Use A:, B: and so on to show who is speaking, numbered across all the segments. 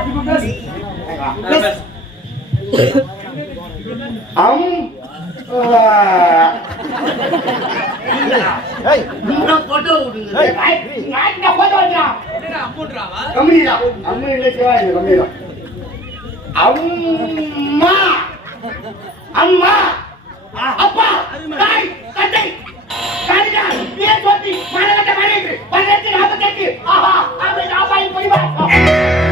A: அம் அம்மா அம்மா அப்பா தாய் தந்தை காரிடா பேர் சொல்லி மனகட்ட மனைவி பதினெட்டு நாற்பத்தி எட்டு ஆஹா அப்படி நாப்பாயின் புரிவா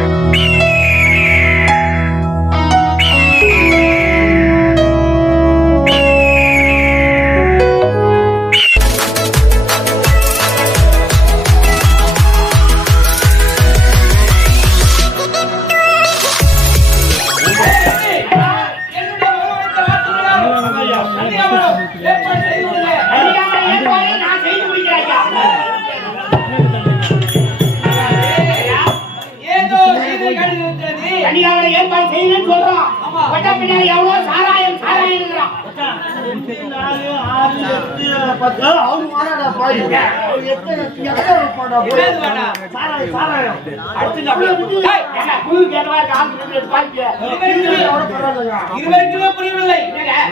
A: இருபது கிலோ புரியவில்லை.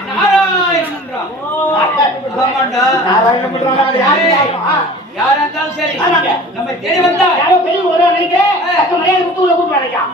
A: நாராயணம் யாரா இருந்தாலும் சரி. நம்ம தேடி வந்தா பெரிய ஒரு நினைக்கிறேன் மரியாதை கொடுத்து உள்ள கூப்பிட்டு நினைக்கிறான்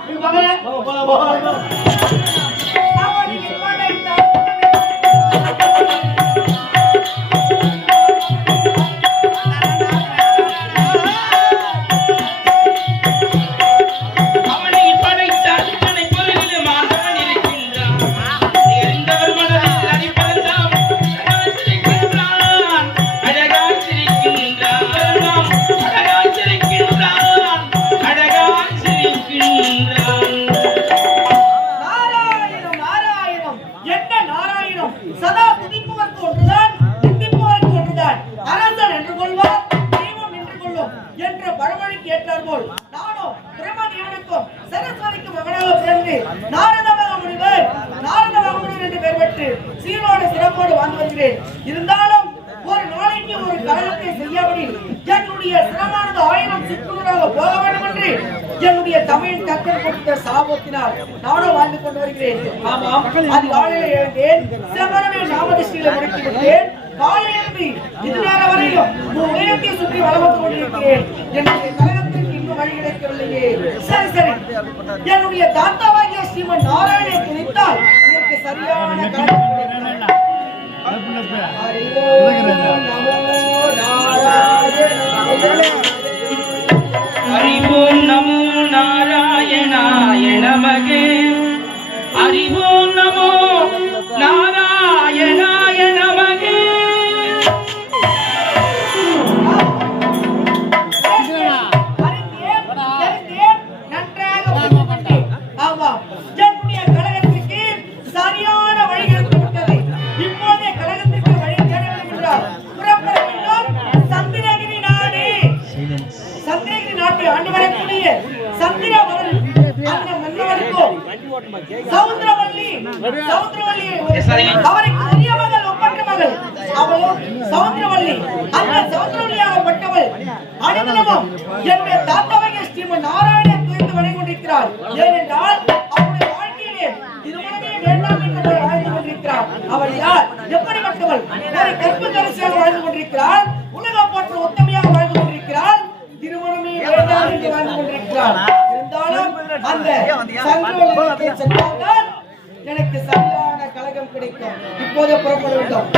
A: அதிகாலையில் எழுந்தேன் செவ்வனவே நாமதிஷ்டியில முடக்கி விட்டேன் காலை எழுப்பி இது நேரம் வரையிலும் என்னுடைய தாத்தாவாகிய ஸ்ரீமன் நாராயணை துணித்தால் இதற்கு சரியான அறிவோம் நமோ நாராயணாய நமகே. அறிவோம் வாழ்ந்து கொண்டிருக்கிறாள் உலக போற்ற வாழ்ந்து கொண்டிருக்கிறாள் திருமணமே வாழ்ந்து கொண்டிருக்கிறாள். இருந்தாலும் எனக்கு சரியான கழகம் கிடைக்கும். இப்போது புறப்பட வேண்டும்.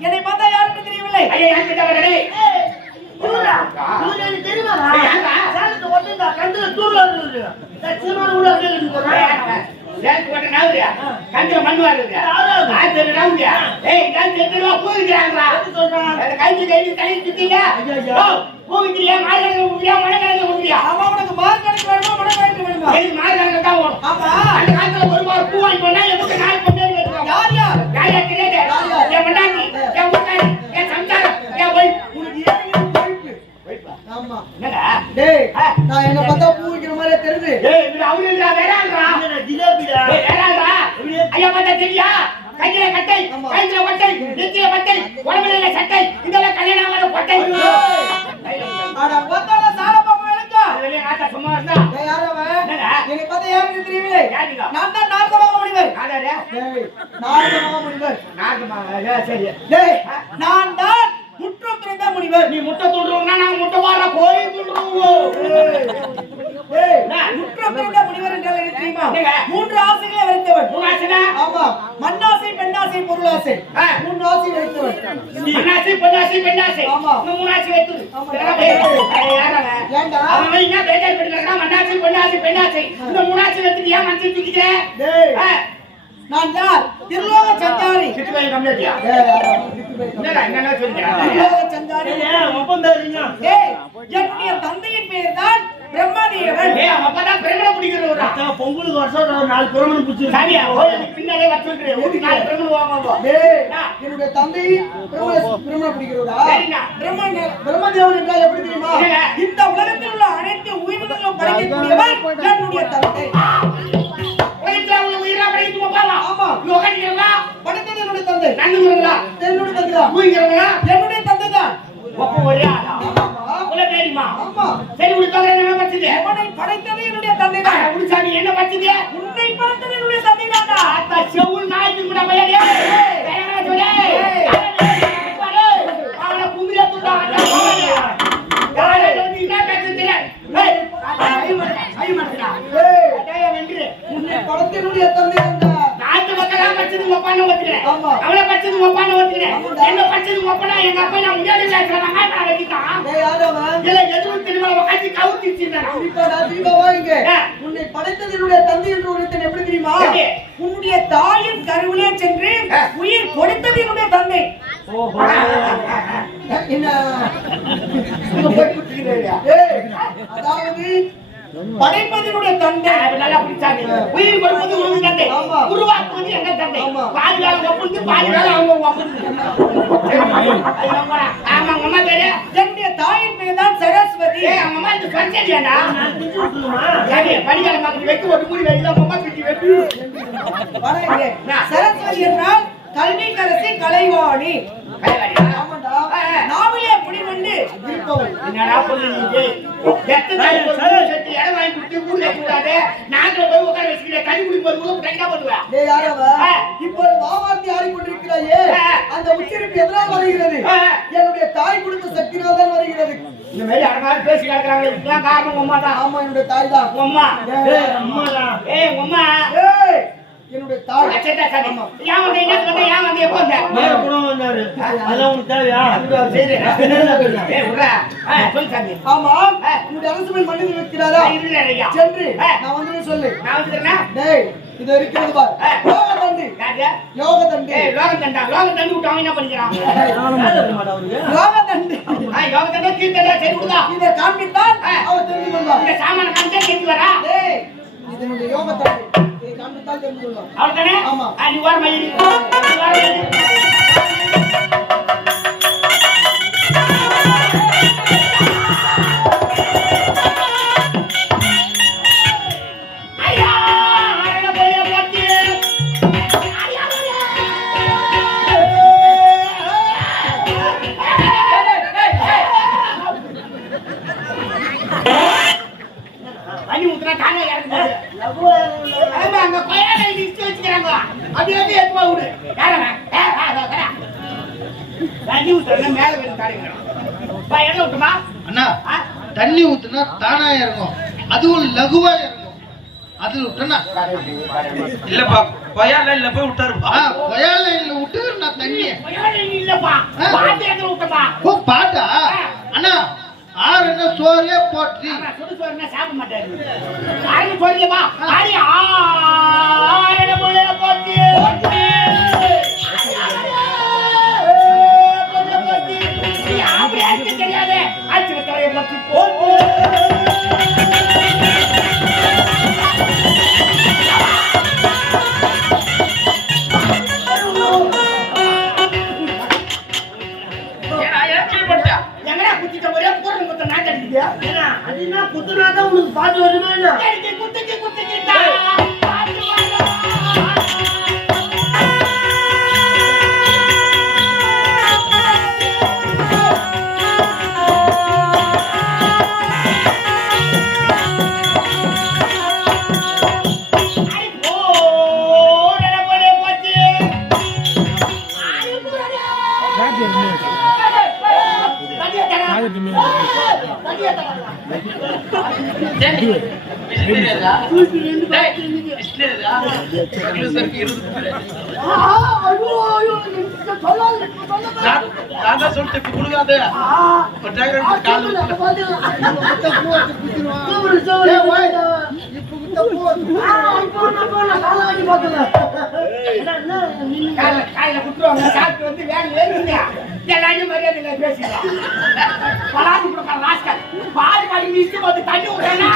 A: என்னை பார்த்தா யாருக்கும் தெரியவில்லை உள்ள சேர்த்து போட்ட நாவுறியா? கஞ்சில நாவுறியா? ஏய், இந்த ஆள் செத்து ரூபா பூவிக்கிறாங்களா? அந்த கைக்கு கைக்கு தலையை சுத்திங்க. பூவிக்கிறியா, ஊத்துறியா, மழைக்கிழமைக்கு ஊத்துறியா? ஆமா உனக்கு மார்க் கணக்கு வேணுமா மன கணக்கு வேணுமா எதுக்கு மார்கழிக்கு தான் ஓடும்? ஆமா அந்த காலத்துல ஒரு மாறு பூ வாங்கி போனா எப்படி நாலு பொண்ணு. யார் யார் யார் யார்? என் என் என் சம்சாரம், என். உனக்கு ஆமா என்னடா? டேய். நான் என்ன பார்த்தா பூ வைக்கிற மாதிரியே தெரியுது ஏய், இது அவரு இல்லடா, வேற தெரியா? கையில கட்டை. கழுத்துல பட்டை, நெத்தியில பட்டை, உடம்புல இல்ல சட்டை, இதெல்லாம் கல்யாணம் ஆகாத கொட்டை. அட வெளிய சும்மா இருந்தா. டேய் யாருங்க? நான் தான்? டேய் நாரதமாக முனிவர் நாட்டுமா, ஏ, சரி. டேய் நான் தான் முற்றம் துறைந்த முனிவர் நீ முட்டை துண்டுறோம்னா நாங்க முட்டை வார கோழி துண்டுருவோம். டேய் என்ன? முற்றம் துறைந்த முனிவர் என்றால் என்ன தெரியுமா என்னங்க? மூன்று ஆசைகளை வரைத்தவன் மூணு ஆச்சுனா? ஆமா மண்ணாசை ஆசை பொன்னாசி, பெண்ணாசி. மூணு ஆசி? ஏன்டா அவன் என்ன பேஜார் இருக்கான்? மண்ணாசி, பொன்னாசி, பெண்ணாசி. இந்த மூணு ஆசி வைத்துட்டு ஏன் மனசை தூக்கிட்ட? டேய் ஆ, நான் யார் திருலோக சஞ்சாரி சிட்டு பையன் கம்மியாட்டியா? டேய் யாரா? விட்டு போய் கம்மி. என்னடா, என்னென்ன சொல்லிக்கிறான்? திருலோக சஞ்சாரி ஏய், ஒப்பம் பேருங்க. டேய் என்னுடைய தந்தையின் பெயர் தான் பிரம்மதேவன் ஏய், அவன் அப்பதான் பிரகடனம் பிடிக்கிறவரா? அதான் பொங்கலுக்கு வருஷம் ஒரு நாலு பிரமணம் எனக்கு பின்னாலே சொல்லிட்டு, ஊட்டி நாலு பிரகடனம் வாங்குவாங்க. டேய் என்ன? என்னுடைய பிடிக்கிறதா சரிண்ணா. பிரம்ம பிரம்மதேவன் என்றால் எப்படி தெரியுமா? இந்த உலகத்தில் உள்ள அனைத்து உயிரினங்களும் படைக்கக்கூடியவன் என்னுடைய தந்தை? என்னுடைய தந்தை. தான். தெரியுமா? சரி, உனக்கு தவிர என்ன படிச்சது? அவனை படைத்தது என்னுடைய தந்தை தான் உடுசாமி, என்ன படிச்சது? உன்னை படைத்தது என்னுடைய தந்தை தான் ஆத்தா, செவுள் நாய்க்கு கூட பையன். உன்னை படைத்த என்னுடைய தந்தை நாட்டு மக்களா படிச்சது உங்க. அவனை படிச்சது உங்க. என்ன படிச்சது உங்க அப்பனா, எங்க அப்பா நான் முன்னாடி வெட்டிட்டான். இல்ல, எதுவும். உன்னை படைத்தது என்னுடைய தந்தை என்று ஒருத்தன் எப்படி தெரியுமா? உன்னுடைய தாயின் கருவிலே சென்று. உயிர் கொடுத்தது என்னுடைய தந்தை. என்ன அதாவது படைப்பது என்னுடைய தந்தை நல்லா பிடிச்சாங்க. உயிர் கொடுப்பது உனக்கு தந்தை. உருவாக்குவது எங்க தந்தை. ஆமா. பாதி வேலை ஒப்புந்து, பாதி வேலை அவங்க ஒப்புந்து. ஆமா, உங்க அம்மா பேரு? என்னுடைய தாயின் பெயர் தான் சரஸ்வதி அவங்க அம்மா இந்த? ஏடி, பணியாளர் மக்கள் வெட்டி ஒரு மூடி வெளியில உங்க அம்மா பிடி வெட்டி. சரஸ்வதி என்றால் கலைவாணி? ஆமாண்டா ஆ, ஆ. நாவிலே இருப்பவள் என்னடா பொண்ணு வீடு கட்டி இடம் வாங்கி கொடுத்து போய் உட்கார வச்சுக்கிற குடிக்கும்போது கூட பண்ணுவேன். டேய் யாரவ. இப்போ வாவாத்தி ஆடிக்கொண்டிருக்கிறாயே ஆ. அந்த உச்சரிப்பு எதனால் வருகிறது. என்னுடைய தாய் கொடுத்த சக்தினால் தான் வருகிறது இந்த மாதிரி அடமாரி பேசி கிடக்குறாங்க இதுக்கெல்லாம் காரணம் அம்மா தான் ஆமா என்னுடைய தாய் தான் உங்க அம்மா ஏய், அம்மாடா. ஏய் உங்க அம்மா ஏய் என்னுடைய தாய். ஏன் வந்த என்ன வந்த ஏன் வந்த எப்போ வந்த மேல கூட வந்தாரு. அதெல்லாம் உனக்கு தேவையா? சரி. சாமி. ஆமா. உன்னுடைய அரசு மனிதன் ஐயா. சென்று. நான் வந்து சொல்லு. நான் வந்துக்கிறேன்னா டேய் இது இருக்கிறது பார். யோக தண்டி யாரு யோக தண்டி ஏய் லோகம் தண்டா லோகம் தண்டு விட்டு அவன் என்ன பண்ணிக்கிறான்? யோக தண்டி ஆ யோகம் தண்டா கீழ்த்தண்டா சரி விடுதா இதை காண்பித்தால் ஆ. அவர் தெரிந்து கொள்வார். இந்த சாமான காமிச்சா கேட்டு வரா? டேய் இது என்னுடைய யோக தண்டி இதை காண்பித்தால் தெரிந்து கொள்வார் அவள் தானே ஆமா. நீ நீ வர இல்லப்பா பையன் இல்ல போய் விட்டாருப்பா ஆ கொயால இல்ல விட்டு நான் தண்ணிய இல்லப்பா பாத்து எங்க விட்டுமா ஓ பாட்டா அண்ணா ஆறு என்ன சோறே போட்டு சுடு சோறுனா சாப்பிட மாட்டாரு ஆடி ஆட முள்ள போச்சு அப்படி அடிச்சு தெரியாது அடிச்சு தலையை பத்தி குத்த நாட்டு அடிக்குது அதுனா குத்துனாதான் உனக்கு பாட்டு வருமா சொல்லிட்டு இப்ப கொடுக்காத ஆ, ஒரு சாப்பிட்டு வந்து வேலை வேணுங்க எல்லாரையும் மரியாதை பேசிக்கலாம் பலாது ராஸ்கல் வந்து தண்ணி விடுறேன்னா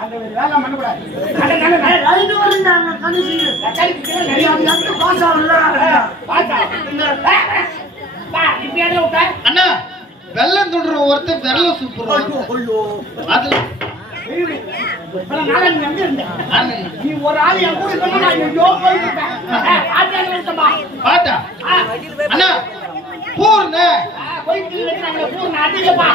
A: அந்த வேலை பண்ணக்கூடாது வருந்தாங்க, கடைசியில. கடைக்கு ஐயா, அது எப்படி பாஸ் ஆகல? பார்த்தா பா இப்ப என்ன விட்ட அண்ணா துடுற ஒருத்தன் விரல சூப்பர் நாளை நீ ஒரு ஆள் என் கூட சொன்னா நான் பாட்டா அண்ணா பூர்ண அதிகப்பா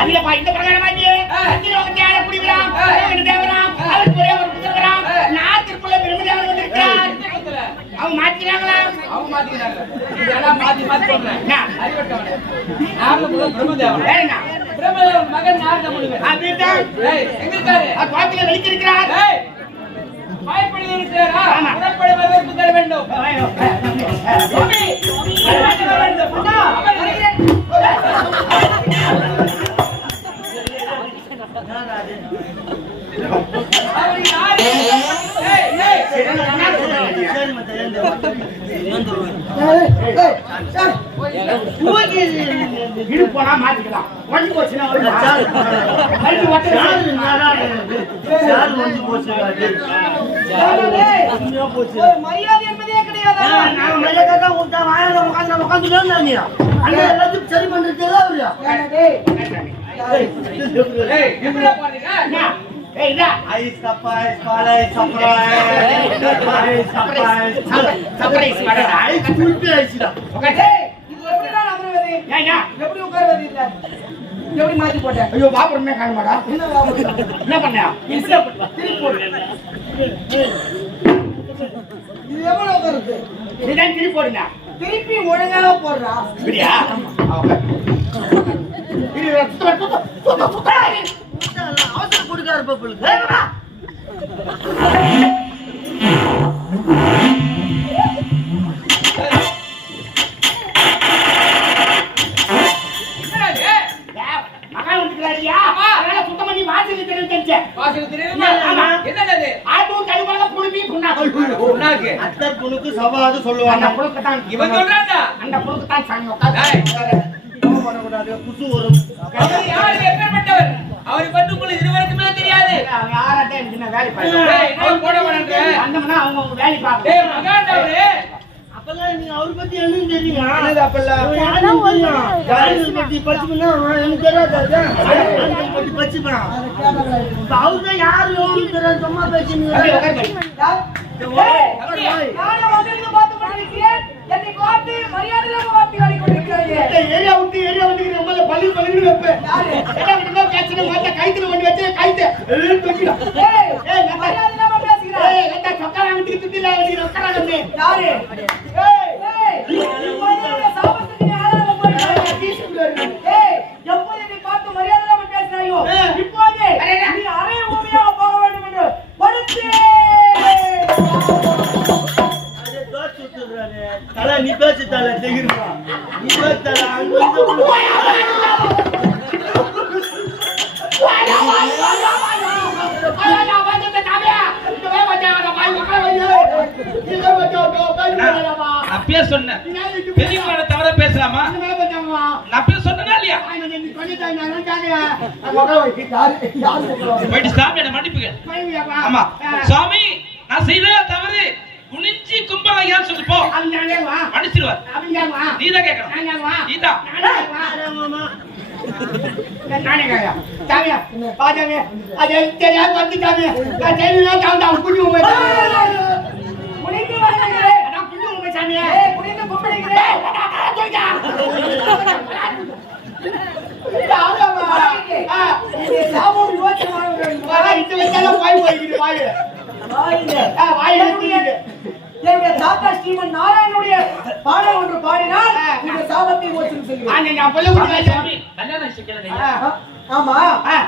A: அதுலப்பா இந்த பிரகாரமாச்சு குடிவிலாம் இந்த தேவராம் அவருக்கு ஒரே ஒரு புத்தகராம் நாத்திற்குள்ள பிரம்மதேவர் வந்திருக்கிறார். அவங்க மாத்திக்கிறாங்களா அவங்க மாத்திக்கிறாங்க இதெல்லாம் மாத்தி மாத்தி சொல்றேன். முனிவர் பிரம்மதேவன் வேறங்க பிரம்மதேவன் மகன் நாரத முனிவர் ஏய் எங்க இருக்காரு குளத்துல வெளிச்சிருக்கிறார் இருக்கிறாரா. புறப்படி தர வேண்டும். இடு போனா மாத்திக்கலாம். ஒன்று போச்சுன்னா வருமா? வண்டி ஓட்டுறது. ஒரு மரியாதை என்பதே கிடையாதா. நான் மல்லிகை விட்டா வாயால உட்காந்து உட்காந்து அண்ணா எல்லாத்தையும் சரி பண்ணிருக்கேன் அவரு? ஏய், எப்படிடா போறீங்க? என்ன? ஏய், இதா. சர்ப்ரைஸ் வரடா. உட்காரு. இது எப்படிடா ஏய்யா, எப்படி உட்கார்வது இல்ல எப்படி மாத்தி போட்டேன் ஐயோ பாபுரமே காணுமாடா என்ன வாபஸ்? என்ன பண்ண? இது எவ்வளவு உட்காருது நீதான் திருப்பி போடுங்க. திருப்பி ஒழுங்காக போடுறா. இப்படியா? சுத்து. அவசரம் கொடுக்காரு பப்புளுக்கு. சுத்தம் பண்ணி வாசலுக்கு தெரிஞ்சு தெரிஞ்சேன். வாசல் தெரியுமா? ஆமா. என்னது அது? அதுவும் கழுவால புழுப்பி புண்ணாக்கு. புண்ணாக்கு. அத்தை புனுக்கு சவாது சொல்லுவாங்க அந்த புழுக்கத்தான் இவன் சொல்றான்டா. அந்த புழுக்கத்தான் சாமி குசு யாரு எப்பேற்பட்டவர்? அவரை பற்றி உங்களுக்கு இருவருக்குமே தெரியாது அவன் யாராட்டும் எனக்கு வேலை என்ன போட? வந்தோம்னா அவங்க அவங்க வேலை ஏய், பார்க்கணும். அவரு. அப்பெல்லாம் நீங்க அவரை பத்தி எனக்கு தெரியுங்க யாரும் தெரியும்? பத்தி படிச்சுக்கணும் எனக்கு தெரியாது யாரும் பத்தி படிச்சுப்பேன். யாரு? தெரியாது சும்மா வார்த்தை ஆடிக்கொண்டிருக்கிறாயே. ஏரியா விட்டு ஏரியா வந்து நம்மள பள்ளி வைப்பேன் கைத்துல கொண்டு வச்சு கைத்து சொக்கா திருப்பி துட்டில வந்து யாரு? போயிட்டு சாமி என்ன மன்னிப்புங்க ஆமா சுவாமி நான் செய்த தவறு. குனிஞ்சி கும்பலையான்னு சொல்லி போ. மன்னிச்சிருவார் நீதான் கேட்கணும். நீதான் மாமா குனிந்து வேண்டும். வாயிலே. என்னுடைய தாத்தா ஸ்ரீமன் நாராயணனுடைய பாடல் ஒன்று பாடினால் இந்த சாபத்தை கல்யாணம் வச்சுக்கிறேன் ஆமா.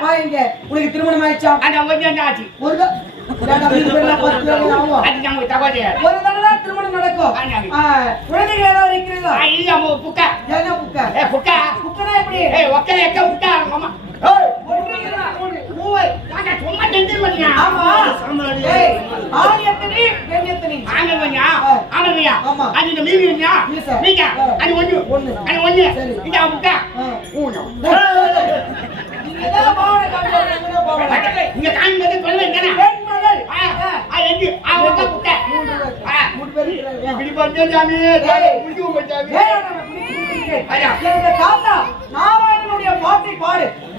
A: வா இங்க. உனக்கு திருமணம் ஆயிடுச்சா? ஆகும். ஒரு திருமணம் நடக்கும். குழந்தைகள் ஏதாவது இருக்கிறதா என்ன புக்க? புக்கனா எப்படி? ஒன்றுங்களா? ஆமா. எத்தனை? எத்தனை? ஆமா. நீங்க தான் பாவனை காட்டுறவங்க, நீங்க தான் பாவனை. இங்க காண்பது கொள்வை என்னன்னா பெண் மகள். ஆ, ஆ, எங்க? ஆ, உங்க புக்க. ஆ, மூணு பேர். இருக்கிறாங்க. இப்படி பண்ணே சாமி, தாயை முடிக்க போச்சாமி. ஏய், அவனை பிடிக்கிறீங்க. என்னுடைய தாத்தா நாராயணனுடைய பாட்டை பாடு.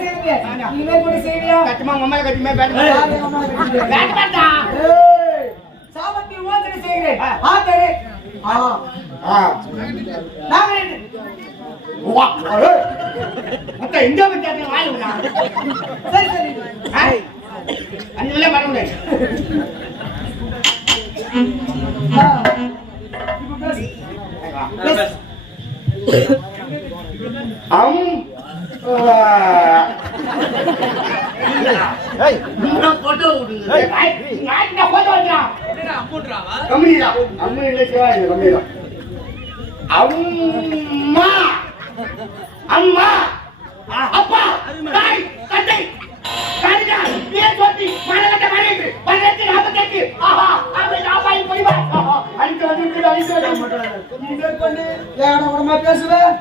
A: செய்யுங்க இனிமேல் கூட செய்வியா கட்டுமா மம்மல கட்டுமே பேட்ட யாரு அம்மா கட்டிக்கிட்டு? பேட்ட பேட்டா ஏய், சாபத்தை விமோசனை செய்கிறேன் ஆத்தரே ஆ ஆ நாங்க ரெண்டு. வா அரே மொத்தம் சரி சரி அஞ்சு வர முடியாது அம் அம்மா! அம்மா! அப்பா! தாய் தந்தை! பேர் சொல்லி மனகட்ட மனைவி பதினெட்டு நாற்பத்தி எட்டு ஆஹா அப்ப நான் பாய் போய் வா அழிக்க வந்து இருக்கு பேசுவேன்